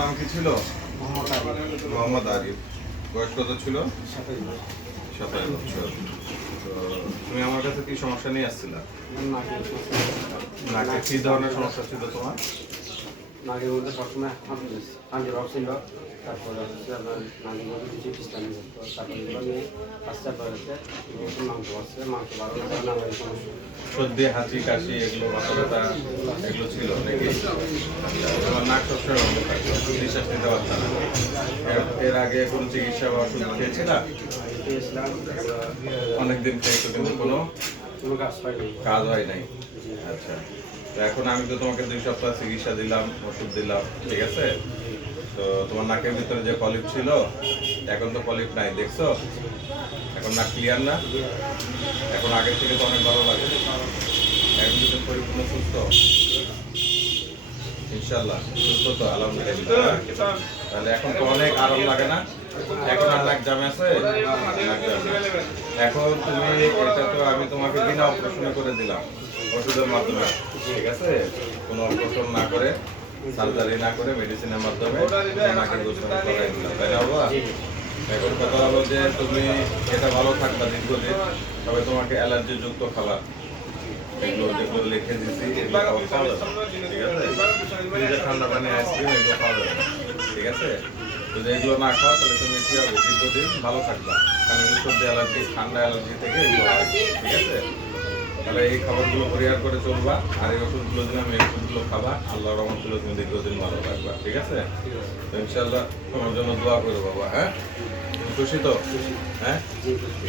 নাম কি ছিল? মোহাম্মদ আরিফ। বয়স কত ছিল? 27 বছর। তো তুমি আমার কাছে কি সমস্যা নিয়ে আসছিলা? নাকে কি ধরনের সমস্যা ছিল তোমার? নাকের মধ্যে সবসময় হাঁটুর রক ছিল, তারপরে হচ্ছে আপনার নাকের মধ্যে কিছু খ্রিস্টানি তারপরে এগুলো নিয়ে আস্তে আস্তে মাংস আসছে, মাংস বাড়ানোর কারণে আমার এই সমস্যা। সর্দি, হাঁচি, কাশি এগুলো, মাথা ব্যথা এগুলো ছিল নাকি? তোমার নাক সবসময় বন্ধ থাকতো, নিঃশ্বাস নিতে পারত না। এর আগে কোনো চিকিৎসা বা ওষুধ খেয়েছিলা? খেয়েছিলাম, অনেকদিন খেয়েছো কিন্তু কোনো কোনো কাজ পাইনি। কাজ হয় নাই। আচ্ছা, তো এখন আমি তো তোমাকে 2 সপ্তাহ চিকিৎসা দিলাম, ওষুধ দিলাম, ঠিক আছে? তো তোমার নাকের ভিতরে যে পলিপ ছিল, এখন তো পলিপ নাই, দেখছো? এখন নাক ক্লিয়ার না? এখন আগের থেকে তো অনেক ভালো লাগে। এখন কিন্তু পরিপূর্ণ সুস্থ, ইনশাল্লাহ সুস্থ তো, আলহামদুলিল্লাহ। তাহলে এখন তো অনেক আরাম লাগে না? এখন আর নাক জামে আছে? নাক জামে। এখন তুমি, এটা তো আমি তোমাকে বিনা অপারেশনে করে দিলাম, ওষুধের মাধ্যমে, ঠিক আছে? কোনো অপারেশন না করে, সার্জারি না করে, মেডিসিনের মাধ্যমে নাকের গোস্ত আমি করাই দিলাম, তাই না বাবা? এখন কথা হলো যে তুমি এটা ভালো থাকবা দীর্ঘদিন, তবে তোমাকে অ্যালার্জি যুক্ত খাবার এগুলো যেগুলো লিখে দিচ্ছি এগুলো খাওয়া যাবে না, ঠিক আছে? ফ্রিজে ঠান্ডা পানি, আইসক্রিম এগুলো খাওয়া যাবে না, ঠিক আছে? যদি এগুলো না খাও তাহলে তুমি কি হবে, দীর্ঘদিন ভালো থাকবা। কারণ এগুলো সর্দি অ্যালার্জি, ঠান্ডা অ্যালার্জি থেকে এগুলো হয়, ঠিক আছে? তাহলে এই খাবারগুলো পরিহার করে চলবা, আর এই ওষুধগুলো দিলাম, এই ওষুধগুলো খাবা, আল্লাহর রহমতে তুমি দীর্ঘদিন ভালো থাকবা, ঠিক আছে? তো ইনশাআল্লাহ তোমার জন্য দোয়া করবো বাবা, হ্যাঁ? তুমি খুশি তো? হ্যাঁ, ঠিক আছে।